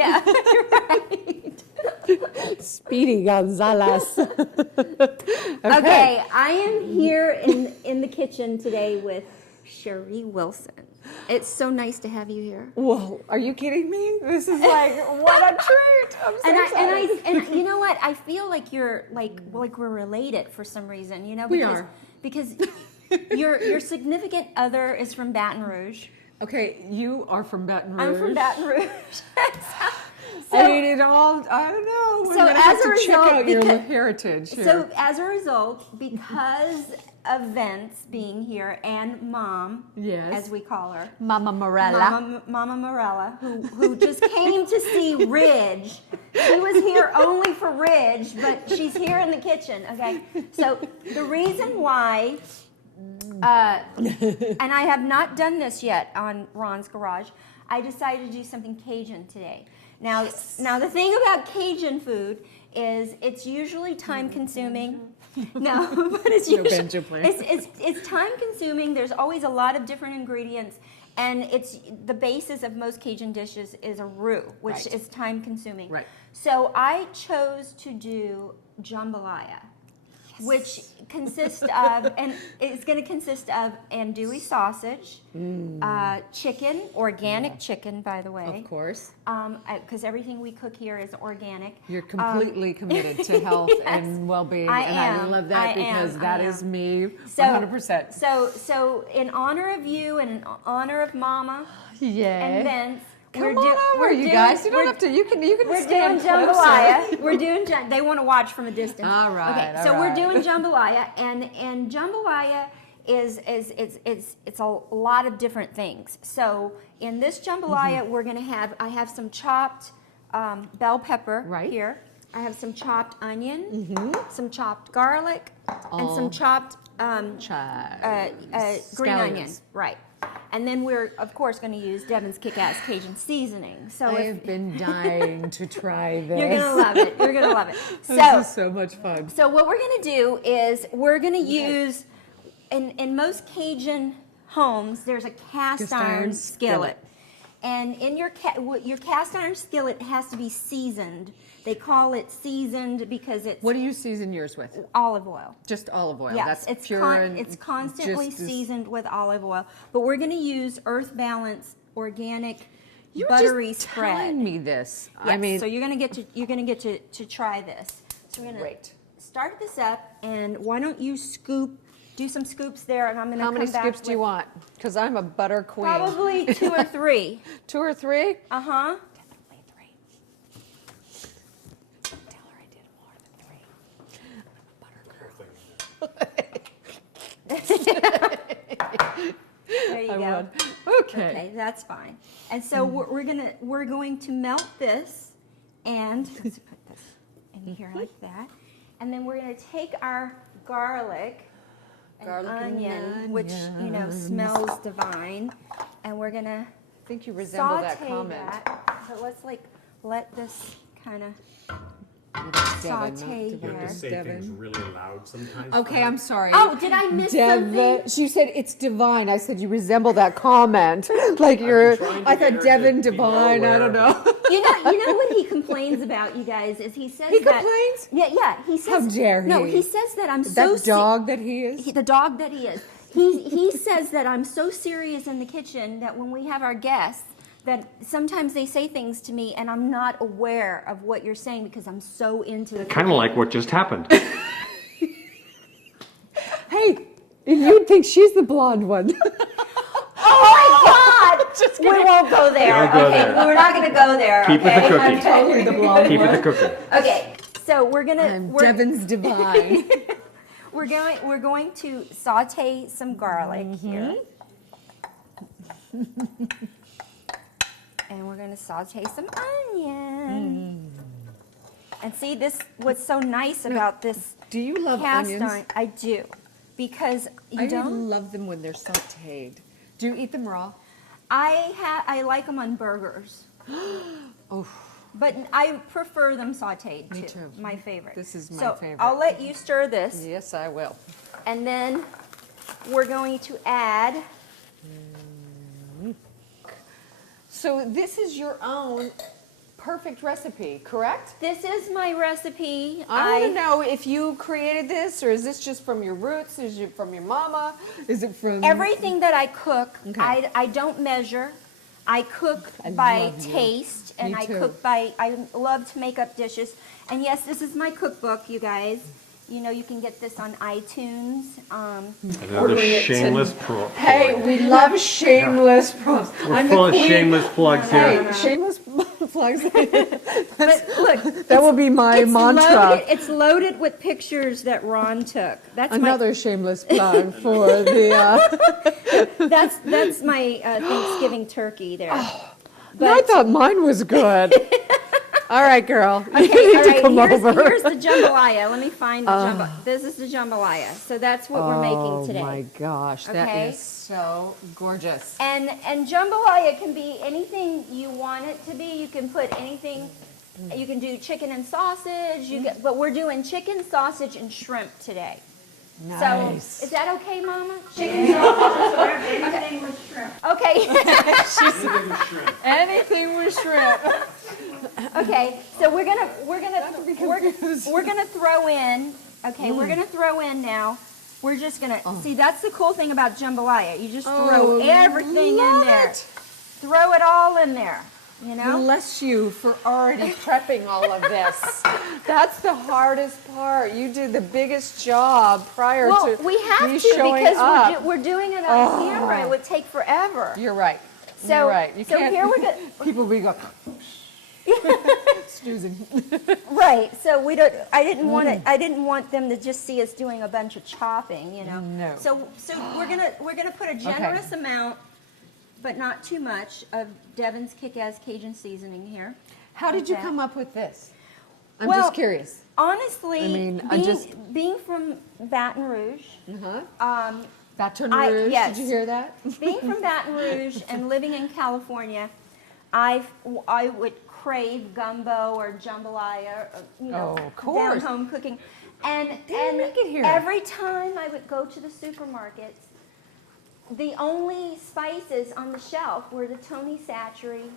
Yeah, right. Speedy Gonzalez. Okay, I am here in the kitchen today with Sheree Wilson. It's so nice to have you here. Whoa, are you kidding me? This is like, what a treat. I'm so excited. And you know what? I feel like you're like we're related for some reason, you know? We are. Because your significant other is from Baton Rouge. Okay, you are from Baton Rouge. I'm from Baton Rouge. I mean, it all, I don't know. So I'm gonna have as a to check result, out your heritage here. So as a result, because of Vince being here and Mom, Yes. as we call her, Mama Morella. Mama Morella, who just came to see Ridge. She was here only for Ridge, but she's here in the kitchen. Okay, so the reason why, and I have not done this yet on Ron's Garage, I decided to do something Cajun today. Now, now the thing about Cajun food is it's usually time consuming. No, but it's usually it's time consuming. There's always a lot of different ingredients, and it's the basis of most Cajun dishes is a roux, which is time consuming. Right. So I chose to do jambalaya, which consists of, and it's going to consist of andouille sausage, chicken, organic chicken, by the way. Of course. Because everything we cook here is organic. You're completely committed to health and well-being, I love that because that is me 100%. So in honor of you and in honor of Mama and Vince, Come on over, you guys. You don't have to. You can we're stand doing jambalaya. We're doing. They want to watch from a distance. All right. Okay. So we're doing jambalaya, and jambalaya is it's a lot of different things. So in this jambalaya, we're gonna have. I have some chopped bell pepper here. I have some chopped onion, some chopped garlic, and some chopped green onion. Right. And then we're, of course, going to use Devin's kick-ass Cajun seasoning. So I have been dying to try this. You're going to love it. You're going to love it. This is so much fun. So what we're going to do is we're going to use, in most Cajun homes, there's a cast iron skillet. And in your cast iron skillet has to be seasoned. They call it seasoned because it's... What do you season yours with? Olive oil. Just olive oil. Yes, that's pure. It's constantly seasoned with olive oil. But we're going to use Earth Balance organic buttery just spread. Telling me this. Yes, I mean, so you're going to get to try this. So we're going to start this up, and why don't you do some scoops there, and I'm going to come back. How many scoops do you want? Because I'm a butter queen. Probably 2 or 3. 2 or 3? Uh-huh. Definitely 3. Tell her I did more than 3. I'm a butter girl. There you go. Would. Okay. Okay, that's fine. And so we're going to melt this, and let's put this in here like that. And then we're going to take our garlic and onion, which smells divine, and we're going to I think you resemble saute that comment. But let's let this kind of saute You have here. to say things really loud sometimes. Okay, I'm sorry. Oh, did I miss something? She said it's divine. I said you resemble that comment. Like you're. I thought Devin divine. I don't know. You know what he complains about, you guys, is he says He that, complains? Yeah, he says. How dare he? No, he says that I'm so That dog that he is. the dog that he is. He says that I'm so serious in the kitchen that when we have our guests, that sometimes they say things to me and I'm not aware of what you're saying because I'm so into the Kind of like what just happened. Hey, you'd think she's the blonde one. Oh my God! We won't go there. Don't go Okay, there. we're not going to go there. Keep with the cookie. I'm totally the blonde Keep one. it the cookie. Okay, so we're Devin's divine. we're going to saute some garlic here. And we're going to saute some onion. And see, what's so nice about this Do you love cast onions? iron? I do. Because I love them when they're sauteed. Do you eat them raw? I like them on burgers. Oh, But I prefer them sauteed Me too. too. My favorite. This is my so favorite. I'll let you stir this. yes, I will. And then we're going to add. So this is your own perfect recipe, correct? This is my recipe. I want to know if you created this, or is this just from your roots? Is it from your mama? Is it from... Everything that I cook, Okay. I don't measure. I cook I by love you. taste, and Me I too. cook by, I love to make up dishes. And yes, this is my cookbook, you guys. You know, you can get this on iTunes. Another shameless pro. Hey, we love shameless plugs. We're full of shameless plugs here. Hey, shameless plugs. But look, That will be my mantra. It's loaded with pictures that Ron took. That's Another shameless plug for the... that's my Thanksgiving turkey there. No, I thought mine was good. All right, girl. You Okay, need all to right, come over. here's the jambalaya. Let me find the jambalaya. This is the jambalaya. So that's what we're making today. Oh my gosh, that Okay. is so gorgeous. And jambalaya can be anything you want it to be. You can put anything. You can do chicken and sausage. But we're doing chicken, sausage, and shrimp today. Nice. So is that okay, Mama? Chicken, sausage, anything with shrimp. Okay. Anything with shrimp. Okay. So we're gonna throw in. Okay, we're gonna throw in now. We're just gonna see. That's the cool thing about jambalaya. You just throw everything in there. Throw it all in there. You know. Bless you for already prepping all of this. That's the hardest part. You did the biggest job prior Well, to we have me to showing because up. we're doing it on camera. It would take forever. You're right. So, You're right. You so can't, here we're going. people be going snoozing. Right. So we don't. I didn't want it. I didn't want them to just see us doing a bunch of chopping. You know. No. So we're gonna put a generous amount, but not too much, of Devin's Kick-Ass Cajun seasoning here. How did you Okay. come up with this? I'm Well, just curious. Honestly, I mean, being from Baton Rouge, Baton I- Rouge, yes. did you hear that? being from Baton Rouge and living in California, I would crave gumbo or jambalaya, or, you know, Oh, of course. down home cooking. And make it here. every time I would go to the supermarkets, the only spices on the shelf were the Tony Chachere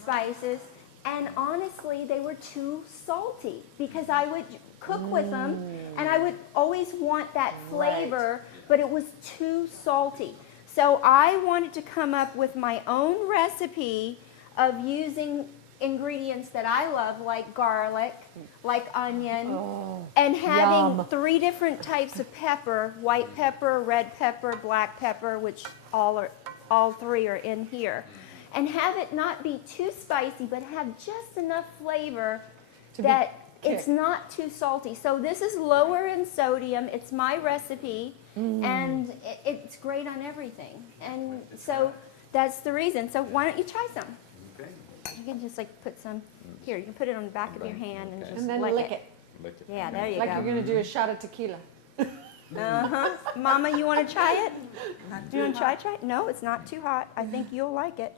spices, and honestly, they were too salty because I would cook with them, and I would always want that flavor, but it was too salty. So I wanted to come up with my own recipe of using ingredients that I love, like garlic, like onion, and having Yum. 3 different types of pepper: white pepper, red pepper, black pepper, which all 3 are in here. And have it not be too spicy, but have just enough flavor that it's not too salty. So this is lower in sodium. It's my recipe, and it's great on everything. And so that's the reason. So why don't you try some? Okay. You can just like put some here. You can put it on the back of your hand and just And then lick lick it. it. Yeah, there you Like go. you're going to do a shot of tequila. Mama, you want to try it? Do you want to try it? No, it's not too hot. I think you'll like it.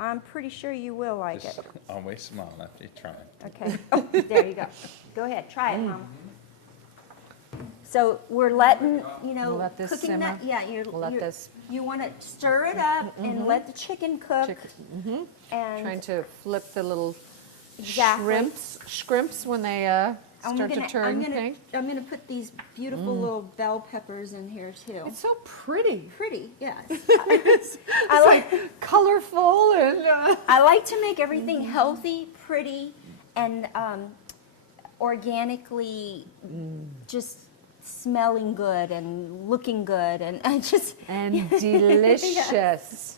I'm pretty sure you will like it. Just always smile after you try it. Okay. Oh, there you go. Go ahead, try it, Mama. So we're letting, We'll let this cooking simmer. that. Yeah, We'll let this You want to stir it up and let the chicken cook. And trying to flip the little Exactly. shrimps when they start to turn pink. I'm gonna put these beautiful little bell peppers in here too. It's so pretty. Pretty, yes. It's like colorful and I like to make everything healthy, pretty, and organically just smelling good and looking good, and I just and delicious.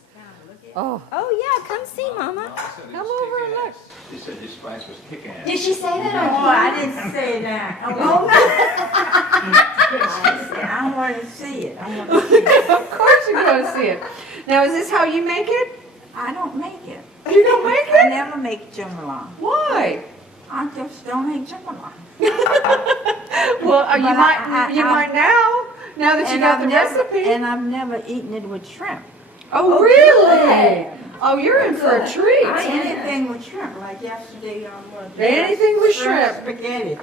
Oh, yeah, come see, Mama. come over and look. She said your spice was kick-ass. Did she say that? Oh, I didn't say that. Oh, I want to see it. I want to see it. Of course you're going to see it. Now, is this how you make it? I don't make it. You don't make I it? never make jambalaya. Why? I just don't make jambalaya. Well, you But might now that you got the recipe. And I've never eaten it with shrimp. Oh, really? Oh, you're in for a treat. Anything with shrimp, like yesterday on Anything with shrimp. Spaghetti.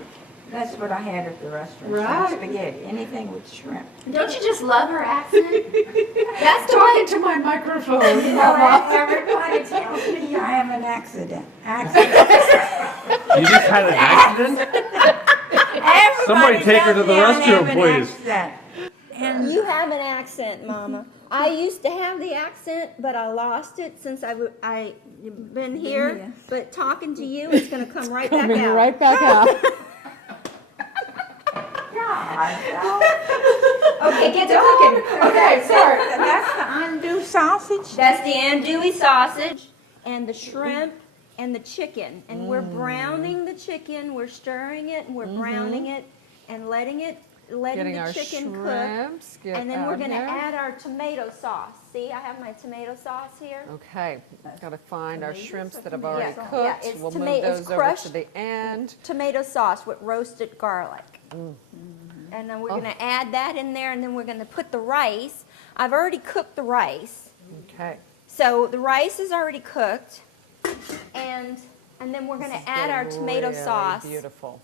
That's what I had at the restaurant. Right. Spaghetti. Anything with shrimp. Don't you just love her accent? That's Talking to my microphone. Everybody tells me I have a an accident. You just had an accident? Somebody Everybody take her to tells the me I have restroom, an please. accident. And You have an accent, Mama. I used to have the accent, but I lost it since I been here. here. But talking to you, it's gonna come right back Coming out. right back out. Okay, get to cooking. Okay, sorry. that's the undue sausage. That's the andouille sausage and the shrimp and the chicken. And we're browning the chicken, we're stirring it, and we're browning it and letting Getting the our chicken cook. shrimps. And then we're gonna here. add our tomato sauce. See, I have my tomato sauce here. Okay, got to find our shrimps that have already Yeah, cooked. it's We'll move it's those over crushed to the end. tomato sauce with roasted garlic. And then we're gonna add that in there, and then we're gonna put the rice. I've already cooked the rice. Okay. So the rice is already cooked, and then we're gonna add our tomato Really sauce. Beautiful.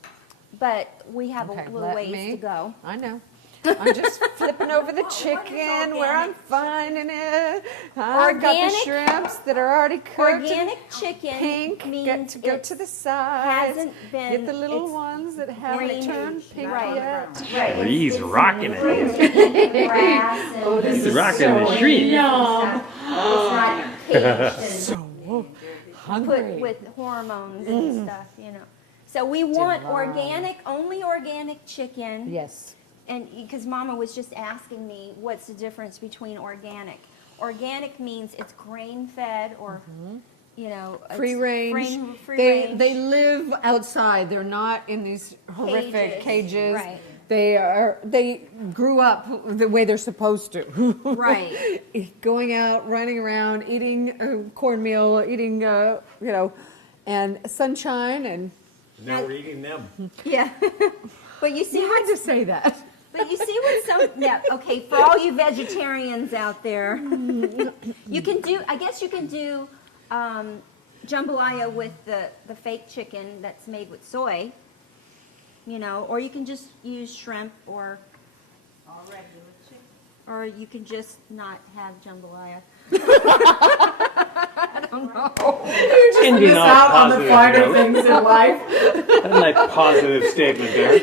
But we have Okay, a little let ways me- to go. I know. I'm just flipping over the chicken where I'm organic? finding it. I've got the Organic- shrimps that are already cooked. and Organic chicken pink. Get means to go it to the side. hasn't Get been. the little it's ones that haven't green. turned pink Right. yet. Right. He's rocking it. Grass and He's rocking the street. stuff. It's not caged So and hungry. put with hormones and stuff, you know. So we want organic, only organic chicken. Yes. And because Mama was just asking me, what's the difference between organic? Organic means it's grain fed or, you know, it's Free range. free they range. they live outside. They're not in these horrific cages. Right. They grew up the way they're supposed to. Right. Going out, running around, eating cornmeal, eating and sunshine and. Now we're eating them. Yeah. But you see You had to say that. But you see what okay, for all you vegetarians out there, you can do, I guess you can do jambalaya with the fake chicken that's made with soy, you know, or you can just use shrimp or you can just not have jambalaya. Ending off positive note. things in life. That's my positive statement there.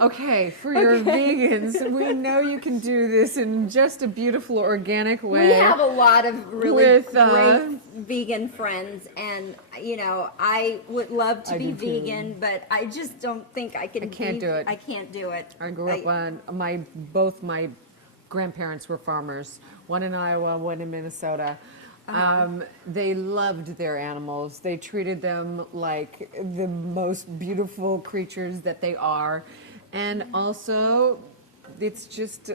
Okay, for your vegans, we know you can do this in just a beautiful organic way. We have a lot of really With, great vegan friends, and you know, I would love to I be do too. vegan, but I just don't think I can. I can't do it. I can't do it. I grew up on both my grandparents were farmers, one in Iowa, one in Minnesota. They loved their animals. They treated them like the most beautiful creatures that they are. And also, it's just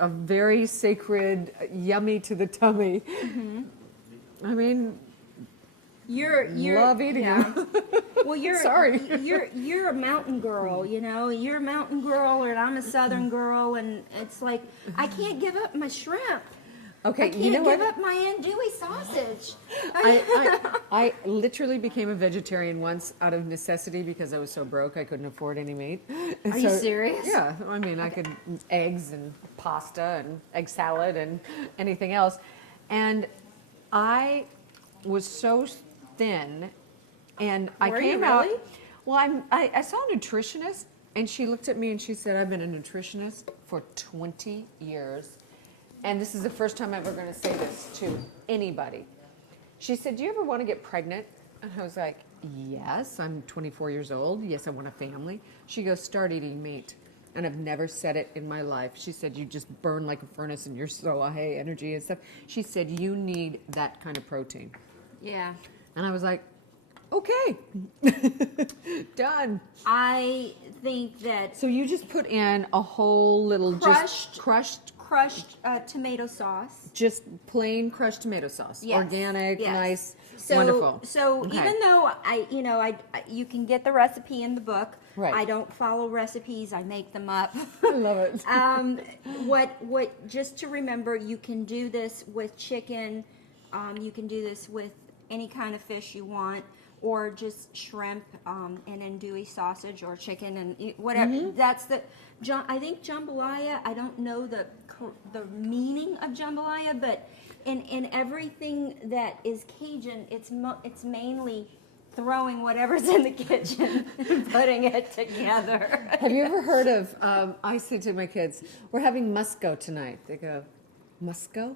a very sacred, yummy to the tummy. I mean, You're love eating them. Well, you're Sorry. You're a mountain girl, you know. You're a mountain girl, and I'm a southern girl, and it's like I can't give up my shrimp. Okay, I can't you know give what? up my andouille sausage. I literally became a vegetarian once out of necessity because I was so broke I couldn't afford any meat. Are you serious? Yeah, I mean I could eggs and pasta and egg salad and anything else, and I was so thin, and I Were you came out. really? Well, I saw a nutritionist, and she looked at me and she said, "I've been a nutritionist for 20 years." And this is the first time I'm ever going to say this to anybody. She said, "Do you ever want to get pregnant?" And I was like, "Yes, I'm 24 years old. Yes, I want a family." She goes, "Start eating meat." And I've never said it in my life. She said, "You just burn like a furnace and you're so high energy and stuff." She said, "You need that kind of protein." Yeah. And I was like, okay, done. I think that So you just put in a whole little Crushed. crushed tomato sauce. just plain crushed tomato sauce, Yes, organic, yes. nice, So, wonderful. So Okay. even though you can get the recipe in the book. Right. I don't follow recipes. I make them up. I love it. Just to remember, you can do this with chicken. You can do this with any kind of fish you want, or just shrimp and andouille sausage, or chicken and whatever. Mm-hmm. That's the. I think jambalaya. I don't know the meaning of jambalaya, but in everything that is Cajun, it's mainly throwing whatever's in the kitchen and putting it together. Have you ever heard of, I say to my kids, we're having musco tonight. They go, musco?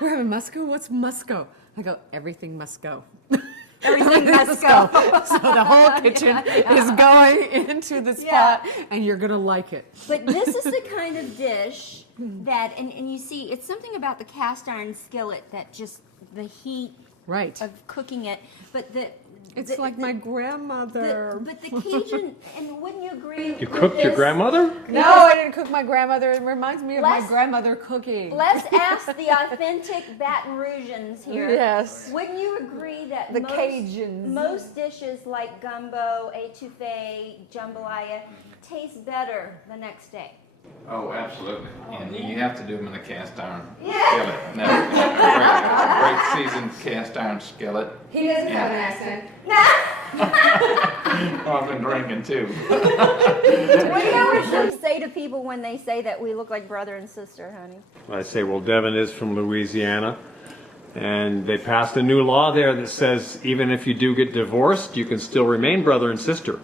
We're having musco? What's musco? I go, everything must go. Everything must go. So the whole kitchen is going into the spot, and you're going to like it. But this is the kind of dish that, and you see, it's something about the cast iron skillet that just, the heat Right. of cooking it, but It's like my grandmother. But the Cajun, and wouldn't you agree? You with cooked your this? grandmother? No, I didn't cook my grandmother. It reminds me of my Let's- grandmother cooking. Let's ask the authentic Baton Rougeans here. Yes. Wouldn't you agree that The Cajuns. most dishes like gumbo, etouffee, jambalaya taste better the next day? Oh, absolutely. And you have to do them in a cast iron skillet. No, a great seasoned cast iron skillet. He doesn't have an accent. Oh, I've been drinking too. What do you always say to people when they say that we look like brother and sister, honey? I say, well, Devin is from Louisiana, and they passed a new law there that says even if you do get divorced, you can still remain brother and sister.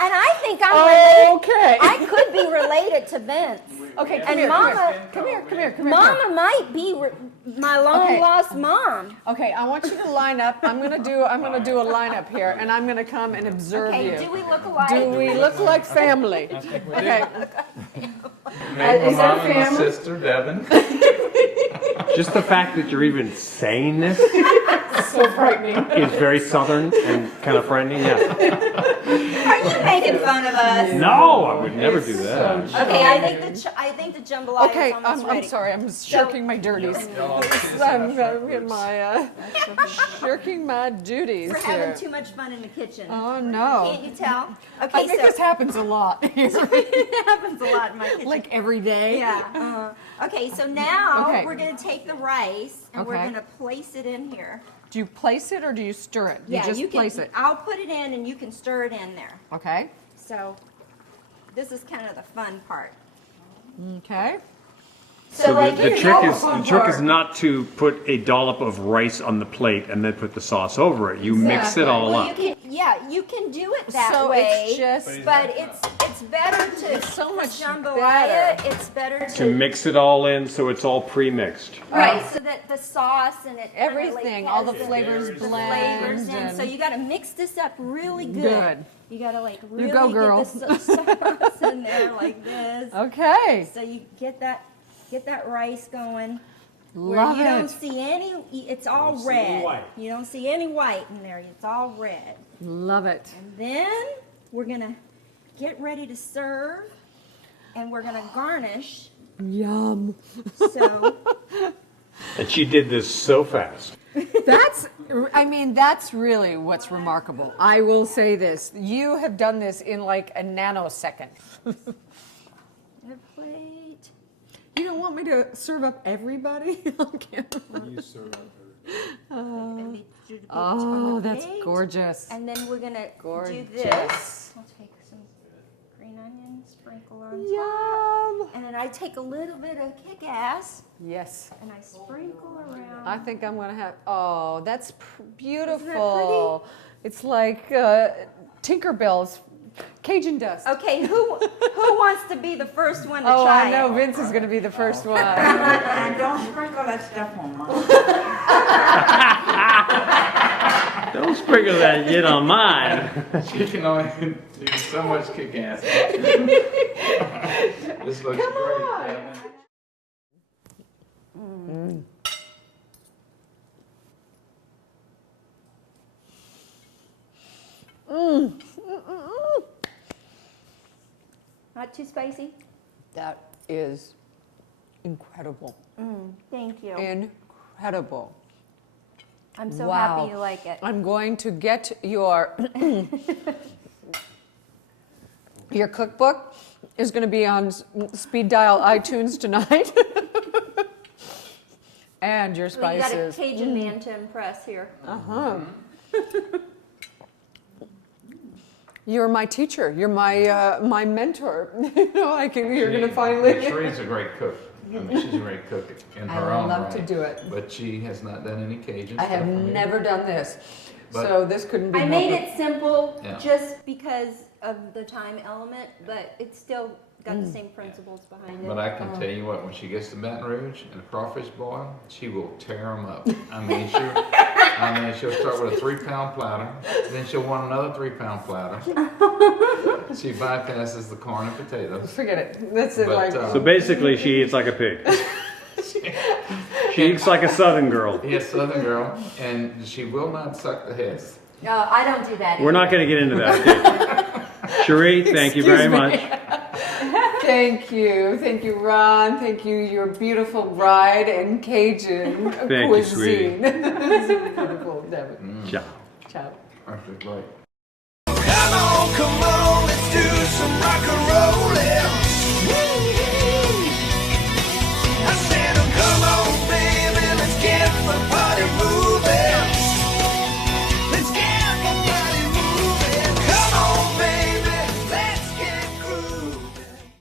And I think I'm related. Okay. I could be related to Vince. Okay, And Mama, come here. Mama might be my long lost mom. Okay, I want you to line up. I'm gonna do a lineup here, and I'm gonna come and observe Okay, you. do we look alike? Do we look like family? Okay. Maybe Is that mom and my family? sister, Devin. Just the fact that you're even saying this So frightening. is very southern and kind of frightening. Yeah. Are you making fun of us? No, I would never do that. Okay, I think the jambalaya Okay, is almost I'm ready. sorry. I'm shirking my duties. I'm getting my shirking my duties We're here. having too much fun in the kitchen. Oh no. Can't you tell? I Okay, think so this happens a lot. it happens a lot in my kitchen. Like every day. Yeah. Okay, so now Okay. we're going to take the rice and we're Okay. going to place it in here. Do you place it or do you stir it? Yeah, you just you can, place it. I'll put it in and you can stir it in there. Okay. So this is kind of the fun part. Okay. So like, the here's trick all is fun the trick part. is not to put a dollop of rice on the plate and then put the sauce over it. You mix it all Well, up. you can do it that So way. it's just but it's better to so much jambalaya. better. It's better To mix it all in so it's all pre-mixed. right, so that the sauce and it kinda, Everything, like, all has the flavors the blend. flavors in. and- So you got to mix this up really good. Good. You got to like really go, girl. get the sauce in there like this. Okay. So you get that rice going. Where Love you don't it. see any. It's all see any red. white. You don't see any white in there. It's all red. Love it. And then we're gonna get ready to serve, and we're gonna garnish. Yum. So And she did this so fast. That's really what's remarkable. I will say this. You have done this in like a nanosecond. a plate. You don't want me to serve up everybody? Okay. Oh, that's gorgeous. And then we're gonna do Gorgeous. this. I'll take some green onion, sprinkle on top, Yum. and then I take a little bit of kick-ass Yes. and I sprinkle around. I think I'm gonna have. Oh, that's beautiful. Isn't that It's like Tinkerbell's Cajun dust. Okay, who wants to be the first one to Oh, try I know it? Vince is gonna be the first one. And don't sprinkle that stuff on mine. Don't sprinkle that shit on mine. She can only do so much kick ass. This looks great, Devin. Not too spicy? That is incredible. Thank you. Incredible. I'm so Wow. happy you like it. I'm going to get your your cookbook is going to be on speed dial iTunes tonight. And your We got a spices. Cajun man to impress here. Uh-huh. You're my teacher. You're my mentor. You're gonna finally. Sheree's a great cook. I mean, she's a great cook in her own I love right. to do it. But she has not done any Cajun I stuff have for me. never done this, But- so this couldn't be. I more made it simple Yeah. just because of the time element, but it's still got the same principles behind it. But I can tell you what, when she gets to Baton Rouge and a crawfish boil, she will tear them up. She'll start with a 3-pound platter, then she'll want another 3-pound platter. She bypasses the corn and potatoes. Forget it. That's it. But, So basically, she eats like a pig. She eats like a Southern girl. Yes, Southern girl, and she will not suck the heads. No, I don't do that. We're not going to get into that. Okay. Sheree, thank you very much. Thank you, Ron. Thank you, your beautiful bride and Cajun you, cuisine. It's beautiful, Devin. Ciao. Ciao. Actually, great. Come on, let's do some rock and rollin'.